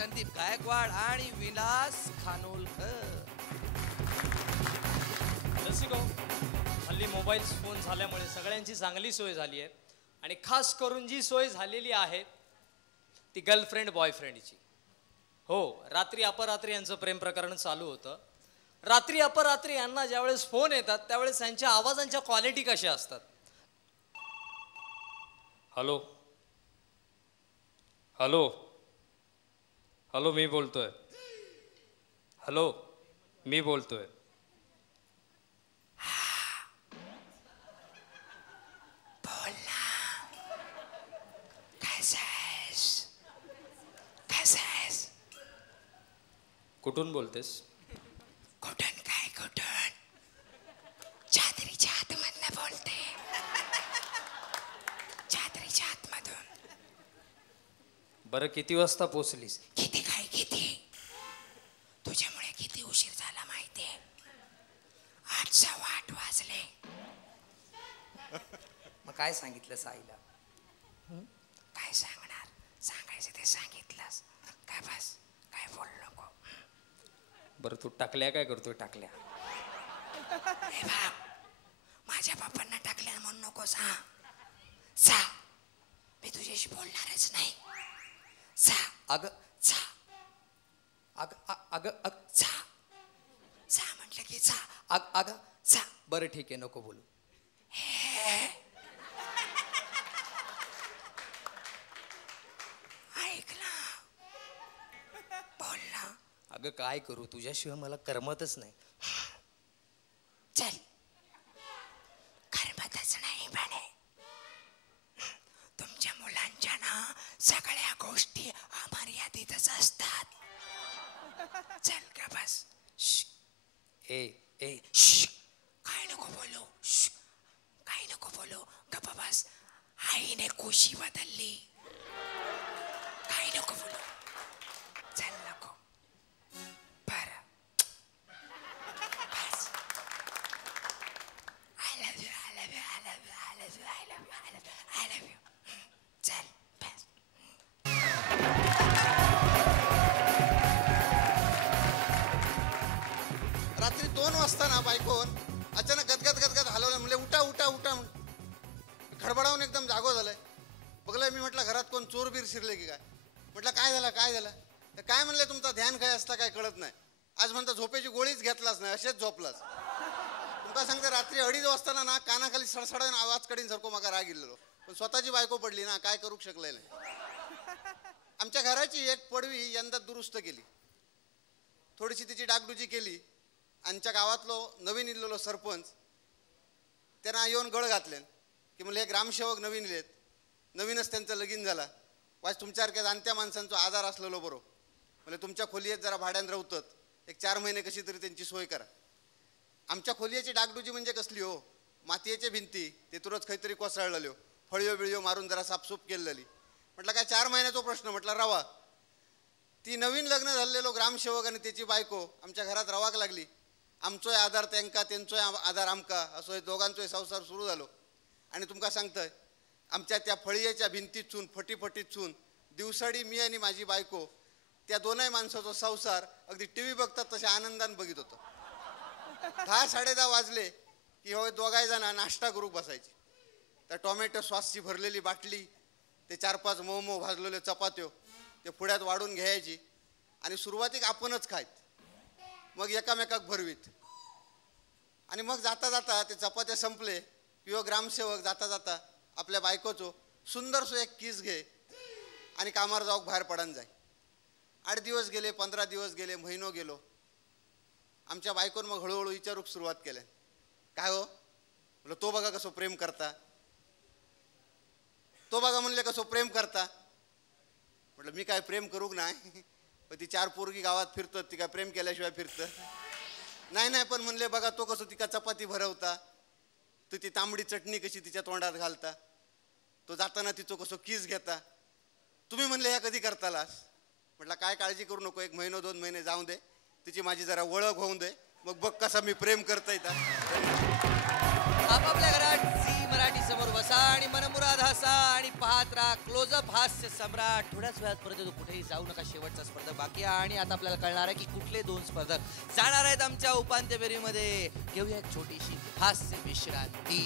संदीप गायकवाड आणि विलास खानोलकर. हल्ली mobile phone झाल्यामुळे सगळ्यांची चांगली सोय झाली आहे आणि खास करून जी सोय झालेली आहे ती गर्लफ्रेंड बॉयफ्रेंडची. हो, रात्री अपरात्री यांचं प्रेम प्रकरण चालू होतं. रात्री अपरात्री यांना ज्यावेळेस फोन येतात त्यावेळेस यांच्या आवाजांच्या क्वालिटी कशा असतात. हॅलो हॅलो हॅलो मी बोलतोय. हॅलो मी बोलतोय. कुठून बोलतेस? कुठून काय कुठून? चादरीच्या आतमधनं बोलते. चादरीच्या आतमधून. बरं किती वाजता पोचलीस? किती काय किती? तुझ्यामुळे किती उशीर झाला माहितीये? 8:15 वाजले. मग काय सांगितलं साईला? काय सांगणार? सांगायचं ते सांगितलंस. काय बस काय बोलू नको. बरं तू टाकल्या काय करतोय? टाकल्या हे बाप, माझ्या बापांना टाकल्या म्हणून नको सा. मी तुझ्याशी बोलणारच नाही. सा. अग सा. अग अग अग सा म्हटलं की सा. अग अग सा. बरं ठीक आहे, नको बोलू. ऐकला बोल ना. अगं काय करू, तुझ्याशिवाय मला करमतच नाही. चल, करमतच नाही म्हणे. तुमच्या मुलांच्या ना सगळ्या गोष्टी अमर्यादितच असतात. चल का बस. ए ए काय नको बोलू. काय नको बोलू. गप्पा बस. आईने कुशी बदलली. काय नको बोलू. चल नको. बरं बस. I love you, I love you, I love you, I love you, I love you, I love you, I love you. चल बस. रात्री 2 वाजता ना बायकोन अचानक गदगद हलवलं. म्हणजे उठा उठा उठा. खडबडावून एकदम जागो झालंय. बघलंय मी. म्हटलं घरात कोण चोर बीर शिरले की काय. म्हटलं काय झालं काय झालं. तर काय म्हणलं तुमचा ध्यान काय असता काय कळत नाही. आज म्हणता झोपेची गोळीच घेतलाच नाही, असेच झोपलाच. तुमका सांगते रात्री 2:30 वाजता ना कानाखाली सडसडून आवाज कडीन सारखो मग राग गेलेलो. पण स्वतःची बायको पडली ना, काय करू शकले नाही. आमच्या घराची एक पडवी यंदा दुरुस्त केली. थोडीशी तिची डागडुजी केली. आमच्या गावातलो नवीन इल्लेलो सरपंच त्यांना येऊन गळ घातले की म्हणजे ग्रामसेवक नवीन इलेत. नवीनच त्यांचं लगीन झाला. वाच तुमच्यासारख्या जाणत्या माणसांचा आधार असलेलो बरो. म्हणजे तुमच्या खोलीत जरा भाड्यानं राहतात. एक 4 महिने कशी तरी त्यांची सोय करा. आमच्या खोलीची डागडुजी म्हणजे कसली हो. मातीयेच्या भिंती तेथूनच काहीतरी कोसळलेलो. फळियो बिळियो मारून जरा साफसूफ केलेली. म्हटलं काय 4 महिन्याचा प्रश्न. म्हटलं रवा. ती नवीन लग्न झालेलो ग्रामसेवक आणि त्याची बायको आमच्या घरात रवाक लागली. आमचोय आधार त्यांका, त्यांचोय आधार आमका, असो दोघांचोय संसार सुरू झालो. आणि तुमका सांगतोय आमच्या त्या फळियेच्या भिंतीतून फटीतून दिवसाडी मी आणि माझी बायको त्या दोनही माणसाचा संसार अगदी TV बघतात तसे आनंदाने बघित होतो. 10-10:30 वाजले की हो दोघाही जण नाश्ता करू बसायचे. त्या टोमॅटो सॉसची भरलेली बाटली, ते 4-5 मऊ भाजलेले चपात्यो ते पुढ्यात वाढून घ्यायची आणि सुरुवातीक आपणच खायत. मग एकामेकाक भरवीत. आणि मग जाता जाता ते चपात्या संपले किंवा ग्रामसेवक जाता जाता आपल्या बायकोचो सुंदरसो एक किस घे आणि कामावर जाऊक बाहेर पडान जाय. 8 दिवस गेले, 15 दिवस गेले, महिनो गेलो. आमच्या बायकोन मग हळूहळू विचारूक सुरुवात केली. काय हो म्हटलं, तो बघा कसं प्रेम करता. तो बघा म्हणले कसं प्रेम करता. म्हटलं मी काय प्रेम करूक नाही. पण ती 4 पोरगी गावात फिरतात, ती काय प्रेम केल्याशिवाय फिरतं नाही. पण म्हणले बघा तो कसं तिका चपाती भरवता, तो ती तांबडी चटणी कशी तिच्या तोंडात घालता, तो जाताना तिचं कसं किस घेता. तुम्ही म्हणले ह्या कधी करतालास. म्हटलं काय काळजी करू नको, 1 महिना 2 महिने जाऊ दे, तिची माझी जरा ओळख होऊन दे, मग बघ कसा मी प्रेम करता येतात. आपापल्या घरात झी मराठी समोर बसा आणि मनमुराद हसा आणि पाहत राहा क्लोजअप हास्य सम्राट. थोड्याच वेळात परत येतो, कुठेही जाऊ नका. शेवटचा स्पर्धक बाकी आहे आणि आता आपल्याला कळणार आहे की कुठले 2 स्पर्धक जाणार आहेत आमच्या उपांत्य फेरीमध्ये. घेऊया एक छोटीशी हास्य विश्रांती.